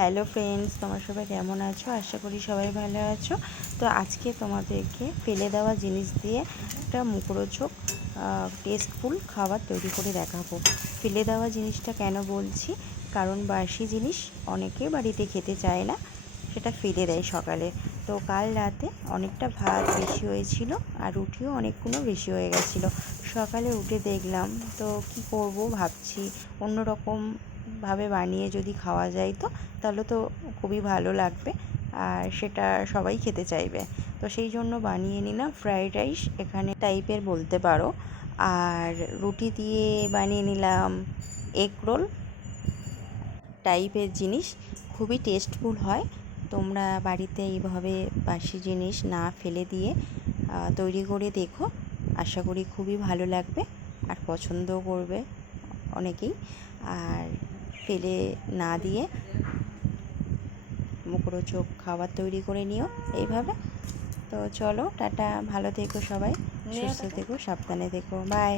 Hello friends, তোমরা সবাই কেমন আছো? আশা করি সবাই ভালো আছো। তো আজকে তোমাদেরকে ফেলে দেওয়া জিনিস দিয়ে একটা মুখরোচক টেস্টফুল খাবার তৈরি করে দেখাবো। ফেলে দেওয়া জিনিসটা কেন বলছি, কারণ বাসি জিনিস অনেকে বাড়িতে খেতে চায় না, সেটা ফেলে দেয় সকালে। তো কাল রাতে অনেকটা ভাত বেশি হয়েছিল আর রুটিও অনেকগুলো বেশি হয়ে গেছিলো। সকালে উঠে দেখলাম, তো কি করব ভাবছি, অন্যরকম ভাবে বানিয়ে যদি খাওয়া যায় তাহলে তো খুবই ভালো লাগবে আর সেটা সবাই খেতে চাইবে। তো সেই জন্য বানিয়ে নিলাম ফ্রাইড রাইস এখানে টাইপের বলতে পারো। আর রুটি দিয়ে বানিয়ে নিলাম এগ রোল টাইপের জিনিস, খুবই টেস্টফুল হয়। তোমরা বাড়িতে এইভাবে বাসি জিনিস না ফেলে দিয়ে তৈরি করে দেখো, আশা করি খুবই ভালো লাগবে আর পছন্দও করবে অনেকেই। আর ফেলে না দিয়ে মুখরোচক খাবার তৈরি করে নিও এইভাবে। তো চলো, টাটা, ভালো থেকো সবাই, সুস্থ থেকো, সাবধানে থেকো, বাই।